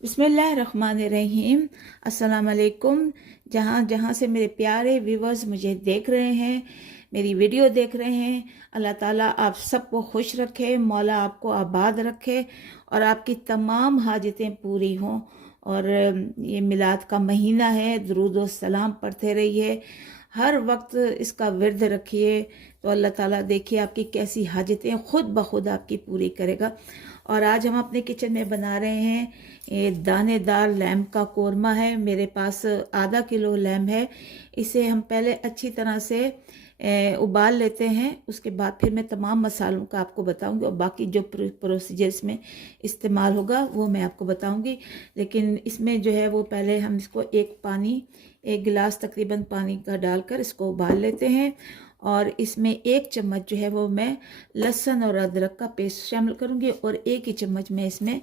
बिस्मिल्लाहिर्रहमानिर्रहीम। अस्सलाम वालेकुम। जहाँ जहाँ से मेरे प्यारे व्यूवर्स मुझे देख रहे हैं, मेरी वीडियो देख रहे हैं, अल्लाह ताला आप सबको खुश रखे, मौला आपको आबाद रखे और आपकी तमाम हाजतें पूरी हों। और ये मिलाद का महीना है, दुरूद व सलाम पढ़ते रहिए, हर वक्त इसका विर्द रखिए, तो अल्लाह ताला देखिए आपकी कैसी हाजतें खुद ब खुद आपकी पूरी करेगा। और आज हम अपने किचन में बना रहे हैं ये दानेदार लैम का कोरमा है। मेरे पास आधा किलो लैम है। इसे हम पहले अच्छी तरह से उबाल लेते हैं, उसके बाद फिर मैं तमाम मसालों का आपको बताऊंगी और बाकी जो प्रोसीजर्स में इस्तेमाल होगा वो मैं आपको बताऊंगी। लेकिन इसमें जो है वो पहले हम इसको एक गिलास तकरीबन पानी का डालकर इसको उबाल लेते हैं। और इसमें 1 चम्मच जो है वो मैं लहसुन और अदरक का पेस्ट शामिल करूँगी और 1 ही चम्मच मैं इसमें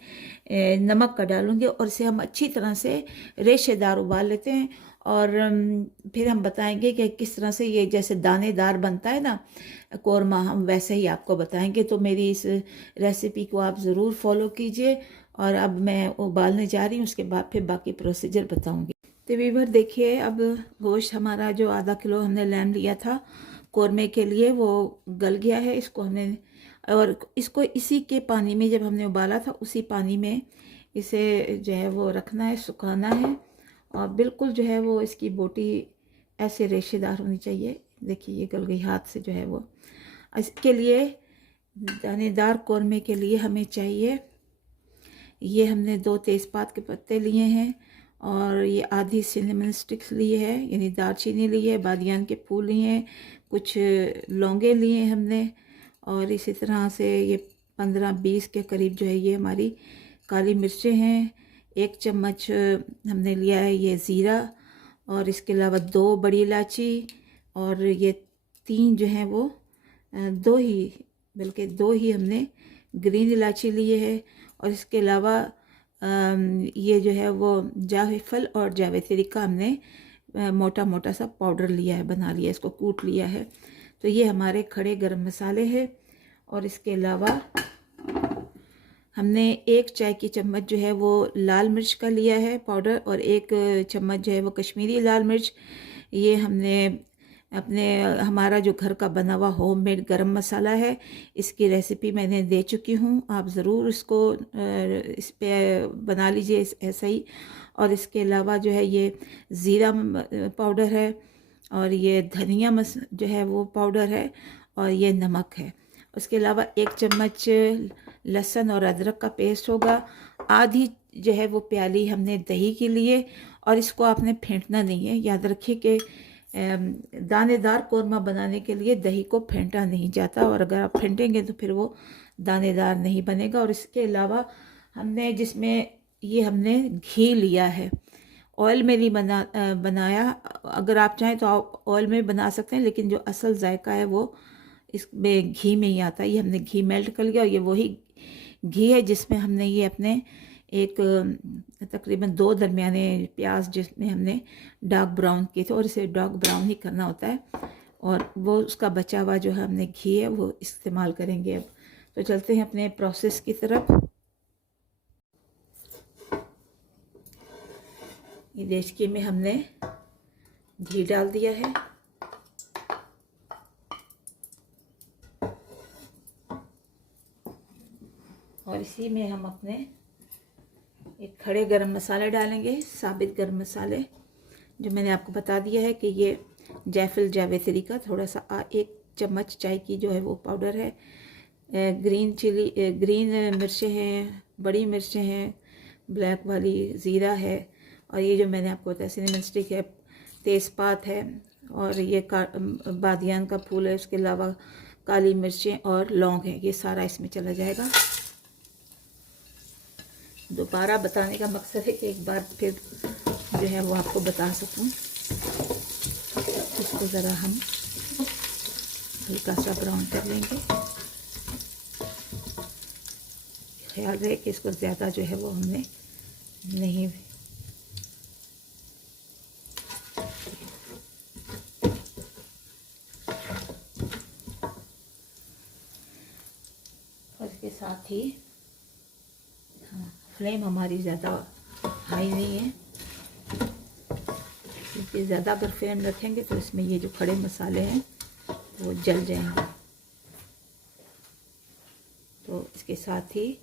नमक का डालूँगी और इसे हम अच्छी तरह से रेशेदार उबाल लेते हैं। और फिर हम बताएंगे कि किस तरह से ये जैसे दानेदार बनता है ना कोरमा, हम वैसे ही आपको बताएंगे। तो मेरी इस रेसिपी को आप ज़रूर फॉलो कीजिए। और अब मैं उबालने जा रही हूँ, उसके बाद फिर बाकी प्रोसीजर बताऊँगी। तो व्यूअर देखिए, अब गोश्त हमारा जो आधा किलो हमने लैम लिया था कोरमे के लिए वो गल गया है। इसको हमने और इसको इसी के पानी में, जब हमने उबाला था उसी पानी में इसे जो है वो रखना है, सुखाना है। और बिल्कुल जो है वो इसकी बोटी ऐसे रेशेदार होनी चाहिए। देखिए ये गल गई हाथ से जो है वो। इसके लिए दानेदार कोरमे के लिए हमें चाहिए, ये हमने 2 तेज़पात के पत्ते लिए हैं और ये आधी सिनेमन स्टिक्स लिए है, यानी दालचीनी ली है, बादियान के फूल लिए हैं, कुछ लौंगे लिए हमने। और इसी तरह से ये 15-20 के करीब जो है ये हमारी काली मिर्चें हैं। 1 चम्मच हमने लिया है ये ज़ीरा, और इसके अलावा 2 बड़ी इलायची, और ये 3 जो हैं वो 2 ही हमने ग्रीन इलायची लिए है। और इसके अलावा ये जो है वो जाविफल और जावित्री का हमने मोटा मोटा सा पाउडर लिया है, बना लिया, इसको कूट लिया है। तो ये हमारे खड़े गरम मसाले हैं। और इसके अलावा हमने 1 चाय की चम्मच जो है वो लाल मिर्च का लिया है पाउडर, और 1 चम्मच जो है वो कश्मीरी लाल मिर्च। ये हमने हमारा जो घर का बना हुआ होममेड गरम मसाला है, इसकी रेसिपी मैंने दे चुकी हूँ, आप ज़रूर इसको इस पे बना लीजिए ऐसा ही। और इसके अलावा जो है ये ज़ीरा पाउडर है, और ये धनिया जो है वो पाउडर है, और ये नमक है। उसके अलावा 1 चम्मच लहसुन और अदरक का पेस्ट होगा। आधी जो है वो प्याली हमने दही के लिए, और इसको आपने फेंटना नहीं है, याद रखिए कि दानेदार कोरमा बनाने के लिए दही को फेंटा नहीं जाता, और अगर आप फेंटेंगे तो फिर वो दानेदार नहीं बनेगा। और इसके अलावा हमने घी लिया है, ऑयल में नहीं बनाया। अगर आप चाहें तो आप ऑयल में बना सकते हैं, लेकिन जो असल जायका है वो इसमें घी में ही आता है। ये हमने घी मेल्ट कर लिया, और ये वही घी है जिसमें हमने ये अपने तकरीबन 2 दरमियाने प्याज जिसमें हमने डार्क ब्राउन किए थे, और इसे डार्क ब्राउन ही करना होता है, और वो उसका बचा हुआ जो हमने घी है वो इस्तेमाल करेंगे। अब तो चलते हैं अपने प्रोसेस की तरफ। ये देचकी में हमने घी डाल दिया है, और इसी में हम अपने एक खड़े गरम मसाले डालेंगे, साबित गरम मसाले, जो मैंने आपको बता दिया है कि ये जायफल जावित्री का थोड़ा सा 1 चम्मच चाय की जो है वो पाउडर है। ग्रीन मिर्चें हैं, बड़ी मिर्चें हैं, ब्लैक वाली ज़ीरा है, और ये जो मैंने आपको बताया सिनेमन स्टिक है, तेज़पात है, और ये बादियान का फूल है। उसके अलावा काली मिर्चें और लौंग है, ये सारा इसमें चला जाएगा। दोबारा बताने का मकसद है कि एक बार फिर जो है वो आपको बता सकूं। इसको ज़रा हम हल्का सा ब्राउन कर लेंगे। ख्याल रहे कि इसको ज़्यादा जो है वो हमने नहीं और इसके साथ ही फ्लेम हमारी ज़्यादा हाई नहीं है, क्योंकि ज़्यादा अगर फ्लेम रखेंगे तो इसमें ये जो खड़े मसाले हैं वो जल जाएंगे। तो इसके साथ ही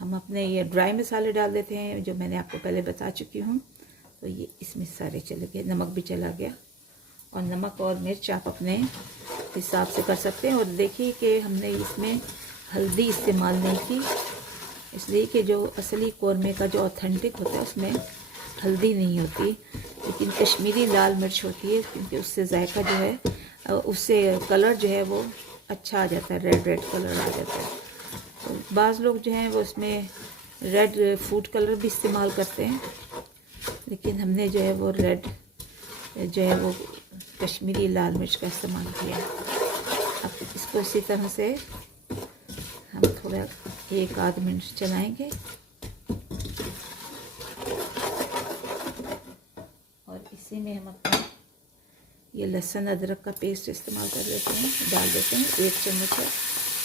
हम अपने ये ड्राई मसाले डाल देते हैं जो मैंने आपको पहले बता चुकी हूँ। तो ये इसमें सारे चले गए, नमक भी चला गया। और नमक और मिर्च आप अपने हिसाब से कर सकते हैं। और देखिए कि हमने इसमें हल्दी इस्तेमाल नहीं की, इसलिए कि जो असली कौरमे का जो ऑथेंटिक होता है उसमें हल्दी नहीं होती, लेकिन कश्मीरी लाल मिर्च होती है, क्योंकि उससे जायका जो है, उससे कलर जो है वो अच्छा आ जाता है, रेड रेड कलर आ जाता है। तो बाज़ लोग जो हैं वो इसमें रेड फूड कलर भी इस्तेमाल करते हैं, लेकिन हमने जो है वो रेड जो है वो कश्मीरी लाल मिर्च का इस्तेमाल किया। अब इसको इसी तरह से हम थोड़ा 1-8 मिनट चलाएंगे और इसी में हम अपना ये लहसुन अदरक का पेस्ट इस्तेमाल कर लेते हैं, डाल देते हैं। 1 चम्मच है,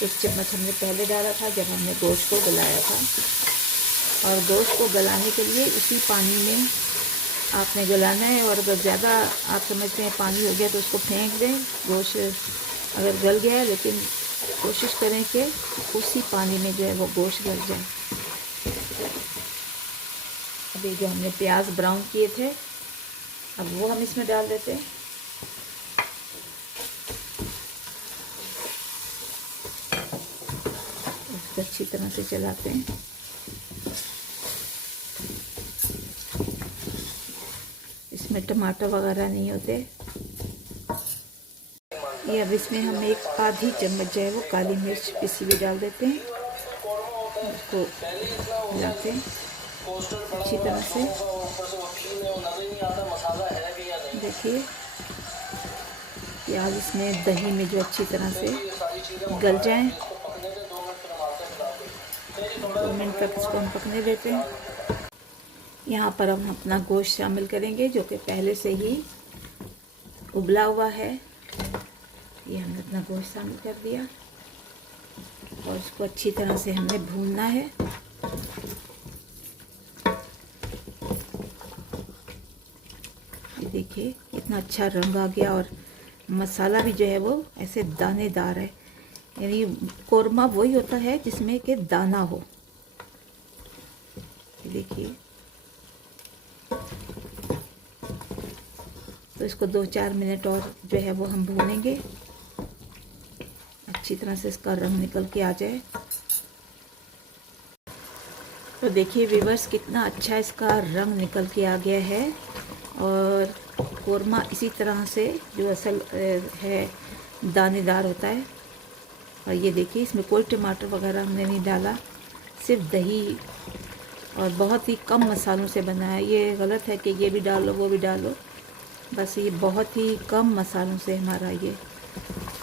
1 चम्मच हमने पहले डाला था जब हमने गोश्त को गलाया था। और गोश्त को गलाने के लिए उसी पानी में आपने गलाना है। और अगर ज़्यादा आप समझते हैं पानी हो गया तो उसको फेंक दें, गोश्त अगर गल गया है, लेकिन कोशिश करें कि उसी पानी में जो है वो गोश्त गल जाए। अभी जो हमने प्याज ब्राउन किए थे अब वो हम इसमें डाल देते हैं। उसको अच्छी तरह से चलाते हैं। इसमें टमाटर वगैरह नहीं होते। ये अब इसमें हम 1 आधी चम्मच जो है वो काली मिर्च पिसी हुई डाल देते हैं। उसको मिलाते हैं अच्छी तरह से। देखिए प्याज इसमें दही में जो अच्छी तरह से गल जाए। 2 मिनट तक इसको हम पकने देते हैं। यहाँ पर हम अपना गोश्त शामिल करेंगे जो कि पहले से ही उबला हुआ है। ये हमने अपना गोश्त शामिल कर दिया और इसको अच्छी तरह से हमने भूनना है। ये देखिए कितना अच्छा रंग आ गया और मसाला भी जो है वो ऐसे दानेदार है। यानी कोरमा वही होता है जिसमें कि दाना हो। ये देखिए, तो इसको 2-4 मिनट और जो है वो हम भूनेंगे, अच्छी तरह से इसका रंग निकल के आ जाए। तो देखिए व्यूअर्स कितना अच्छा इसका रंग निकल के आ गया है। और कोरमा इसी तरह से जो असल है दानेदार होता है। और ये देखिए इसमें कोई टमाटर वगैरह हमने नहीं डाला, सिर्फ दही और बहुत ही कम मसालों से बना है। ये गलत है कि ये भी डालो वो भी डालो, बस ये बहुत ही कम मसालों से हमारा ये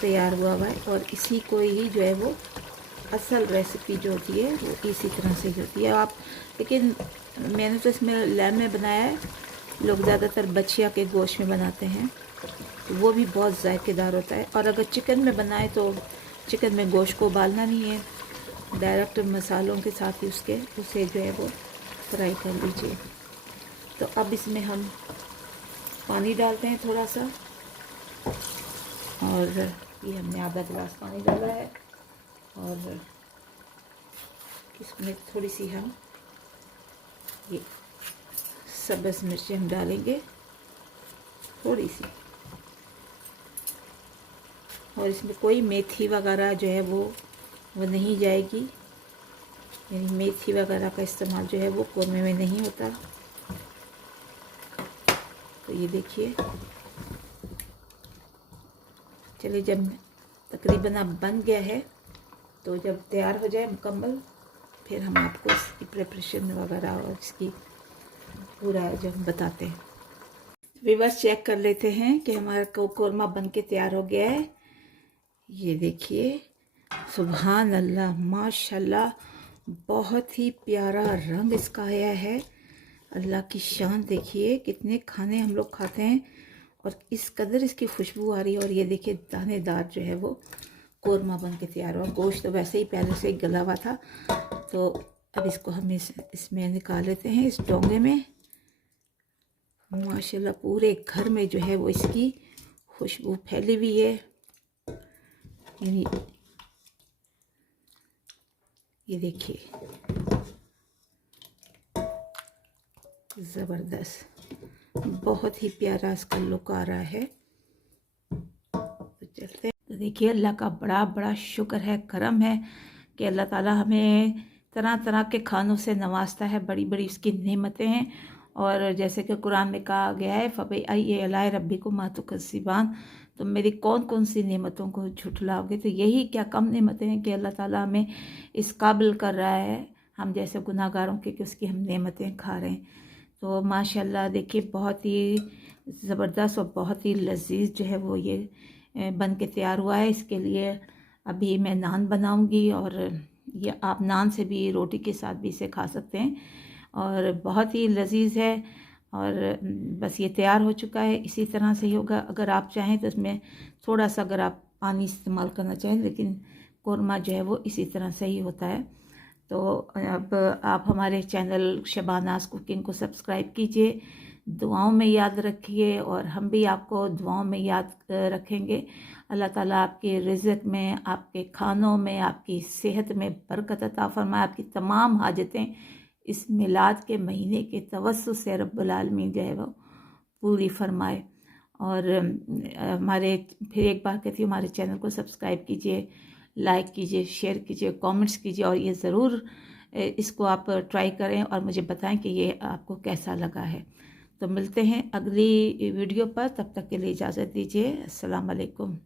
तैयार हुआ है। और इसी को ही जो है वो असल रेसिपी जो होती है वो इसी तरह से होती है। आप लेकिन मैंने तो इसमें लैम में बनाया है, लोग ज़्यादातर बछिया के गोश्त में बनाते हैं, तो वो भी बहुत जायकेदार होता है। और अगर चिकन में बनाए तो चिकन में गोश्त को उबालना नहीं है, डायरेक्ट मसालों के साथ ही उसे जो है वो फ्राई कर लीजिए। तो अब इसमें हम पानी डालते हैं थोड़ा सा, और ये हमने आधा गिलास पानी डाला है। और इसमें थोड़ी सी हम ये सब्ज़ मिर्चें हम डालेंगे थोड़ी सी। और इसमें कोई मेथी वगैरह जो है वो नहीं जाएगी, यानी मेथी वगैरह का इस्तेमाल जो है वो कोरमे में नहीं होता। तो ये देखिए, चलिए जब तकरीबन अब बन गया है तो जब तैयार हो जाए मुकम्मल, फिर हम आपको इसकी प्रिपरेशन वगैरह और इसकी पूरा जो हम बताते हैं। व्यूअर्स चेक कर लेते हैं कि हमारा कोरमा बन के तैयार हो गया है। ये देखिए, सुभान अल्लाह, माशाल्लाह, बहुत ही प्यारा रंग इसका आया है। अल्लाह की शान, देखिए कितने खाने हम लोग खाते हैं और इस कदर इसकी खुशबू आ रही है। और ये देखिए दानेदार जो है वो कोरमा बन के तैयार हुआ। गोश्त तो वैसे ही पहले से ही गला हुआ था, तो अब इसको हम इसमें निकाल लेते हैं, इस डोंगे में। माशाल्लाह पूरे घर में जो है वो इसकी खुशबू फैली हुई है। यानी ये देखिए ज़बरदस्त, बहुत ही प्यारा इसका लुक आ रहा है। तो चलते हैं। तो देखिए अल्लाह का बड़ा बड़ा शुक्र है, करम है कि अल्लाह ताला हमें तरह तरह के खानों से नवाजता है, बड़ी बड़ी उसकी नेमतें हैं। और जैसे कि कुरान में कहा गया है, फ़बी आई अलाए रब्बी को मातुकसिबान, तो मेरी कौन कौन सी नेमतों को झुठलाओगे। तो यही क्या कम नेमतें हैं कि अल्लाह ताला हमें इस काबिल कर रहा है, हम जैसे गुनाहगारों के, कि उसकी हम नेमतें खा रहे हैं। तो माशाल्लाह देखिए बहुत ही ज़बरदस्त और बहुत ही लजीज जो है वो ये बन के तैयार हुआ है। इसके लिए अभी मैं नान बनाऊंगी, और ये आप नान से भी, रोटी के साथ भी इसे खा सकते हैं, और बहुत ही लजीज है। और बस ये तैयार हो चुका है, इसी तरह से ही होगा। अगर आप चाहें तो इसमें थोड़ा सा अगर आप पानी इस्तेमाल करना चाहें, लेकिन कोरमा जो है वो इसी तरह से ही होता है। तो अब आप हमारे चैनल शबानाज़ कुकिंग को सब्सक्राइब कीजिए, दुआओं में याद रखिए, और हम भी आपको दुआओं में याद रखेंगे। अल्लाह ताला आपके रिज़्क़ में, आपके खानों में, आपकी सेहत में बरकत अता फरमाए, आपकी तमाम हाजतें इस मिलाद के महीने के तवस्सुस से रब्बुल आलमीन जो है वो पूरी फरमाए। और हमारे, फिर एक बार कहती हूँ, हमारे चैनल को सब्सक्राइब कीजिए, लाइक कीजिए, शेयर कीजिए, कमेंट्स कीजिए, और ये ज़रूर इसको आप ट्राई करें और मुझे बताएं कि ये आपको कैसा लगा है। तो मिलते हैं अगली वीडियो पर, तब तक के लिए इजाज़त दीजिए। अस्सलाम वालेकुम।